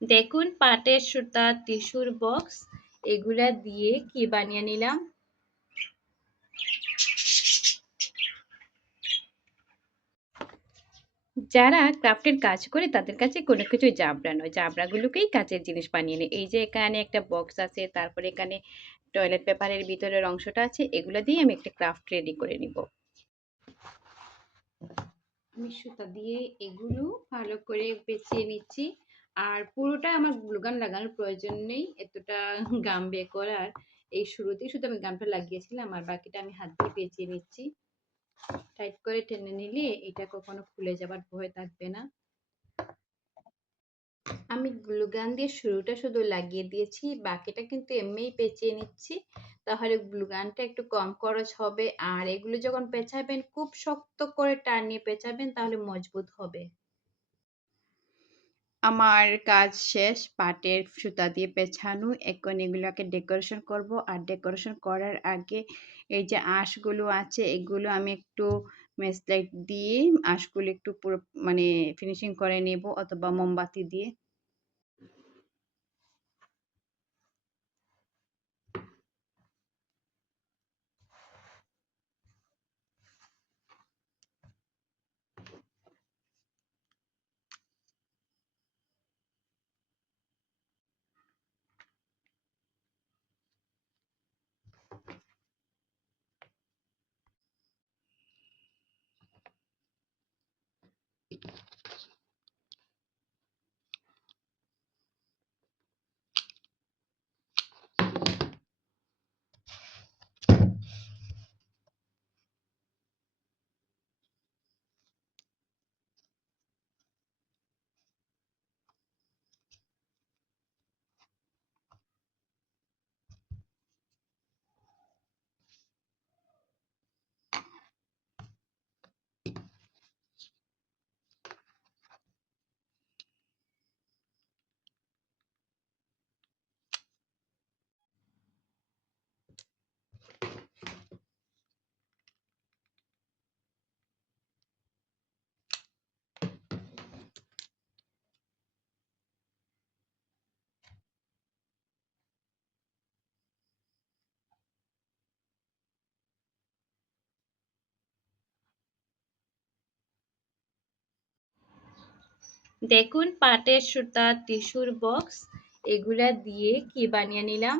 দেখুন পাটের সুতা, টিস্যুর বক্স এগুলা দিয়ে কি বানিয়ে নিলাম। যারা ক্রাফটের কাজ করে তাদের কাছে কোনো কিছুই জাবরা নয়। জাবরাগুলোকেই কাজের জিনিস বানিয়ে নেয়। এই যে এখানে একটা বক্স আছে, তারপরে এখানে টয়লেট পেপারের ভিতরের অংশটা আছে। এগুলা দিয়ে আমি একটা ক্রাফট রেডি করে নিব। আমি সুতা দিয়ে এগুলো ভালো করে পেঁচিয়ে নিচ্ছি। আর পুরোটা আমার গ্লুগান লাগানোর প্রয়োজন নেই, এতটা গাম বের করার। এই শুরুতেই শুধু আমি গামটা লাগিয়েছিলাম, আর বাকিটা আমি হাত দিয়ে পেঁচিয়ে নিচ্ছি। টাইট করে টেনে নিলে এটা কখনো খুলে যাবার ভয় থাকবে না। আমি গ্লুগান দিয়ে শুরুটা শুধু লাগিয়ে দিয়েছি, বাকিটা কিন্তু এমনিই পেঁচিয়ে নিচ্ছি। তাহলে গ্লুগানটা একটু কম খরচ হবে, আর এগুলো যখন পেঁচাবেন খুব শক্ত করে টানিয়ে পেঁচাবেন, তাহলে মজবুত হবে। আমার কাজ শেষ পাটের সুতা দিয়ে পেঁচানো। এখন এগুলোকে ডেকোরেশন করব, আর ডেকোরেশন করার আগে এই যে আঁশগুলো আছে এগুলো আমি একটু ম্যাচ লাইট দিয়ে আঁশগুলো একটু পুরো মানে ফিনিশিং করে নেব, অথবা মোমবাতি দিয়ে। দেখুন পাটের সুতা, টিস্যুর বক্স এগুলা দিয়ে কি বানিয়ে নিলাম।